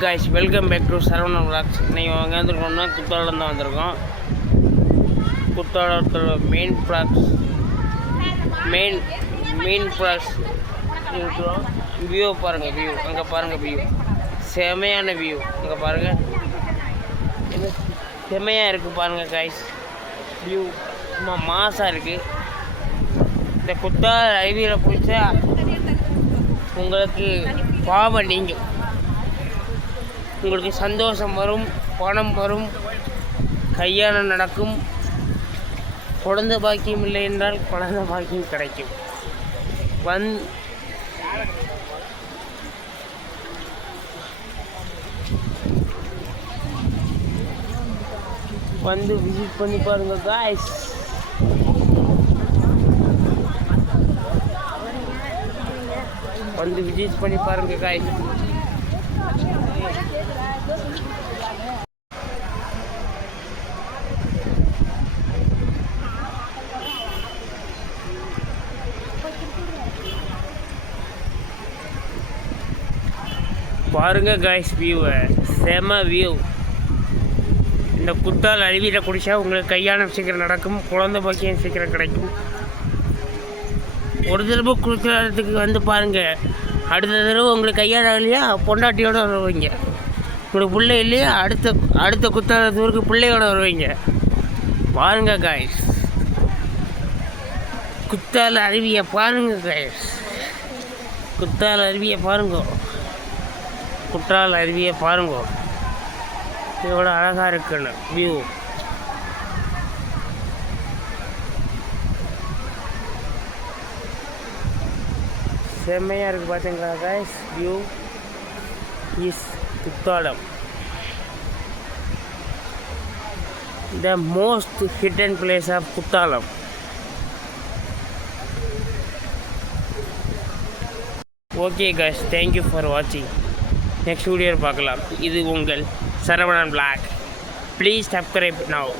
Guys welcome back to Saravanan vlogs. இன்றைக்கி அவங்க வந்துருக்கோம்னா குத்தாலம் தான் வந்திருக்கோம். குத்தாலத்தோட மெயின் ப்ளாக்ஸ் இருக்கிறோம். வியூ பாருங்கள், அங்கே பாருங்கள், வியூ செமையான வியூ. அங்கே பாருங்கள், என்ன செமையாக இருக்குது பாருங்கள் காய்ஸ். வியூ சும்மா மாசாக இருக்குது. இந்த குத்தால அருவியில் குளித்தா உங்களுக்கு பாவம் நீங்கும். உங்களுக்கு சந்தோஷம் வரும், பணம் வரும், கல்யாணம் நடக்கும். குழந்தை பாக்கியம் இல்லை என்றால் குழந்தை பாக்கியம் கிடைக்கும். வந்து விசிட் பண்ணி பாருங்க காய்ஸ். வந்து விசிட் பண்ணி பாருங்க காய்ஸ். பாருங்க காய்ஸ், வியூவை செம வியூ. இந்த குத்தால் அருவியில் குடித்தா உங்களுக்கு கல்யாணம் சீக்கிரம் நடக்கும், குழந்தை பாக்கியம் சீக்கிரம் கிடைக்கும். ஒரு தடவை குளிக்கிறதுக்கு வந்து பாருங்கள். அடுத்த தடவை உங்களுக்கு கல்யாணம் ஆகலையா, பொண்டாட்டியோடு வருவீங்க. உங்களுக்கு பிள்ளை இல்லையா, அடுத்த குத்தாலத்தூருக்கு பிள்ளையோடு வருவீங்க. பாருங்க காய்ஸ், குத்தால அருவியை பாருங்க காய்ஸ். குத்தால அருவியை பாருங்க, குற்றால அருவியை பாருங்க. இதோட அழகாக இருக்குன்னு வியூ. செம்மையாக இருக்குது பார்த்தீங்களா guys. View is Kuttalam, the most hidden place of Kuttalam. Okay guys, thank you for வாட்சிங். நெக்ஸ்ட் வீடியோவில் பார்க்கலாம். இது உங்கள் Saravanan vlog. Please subscribe now.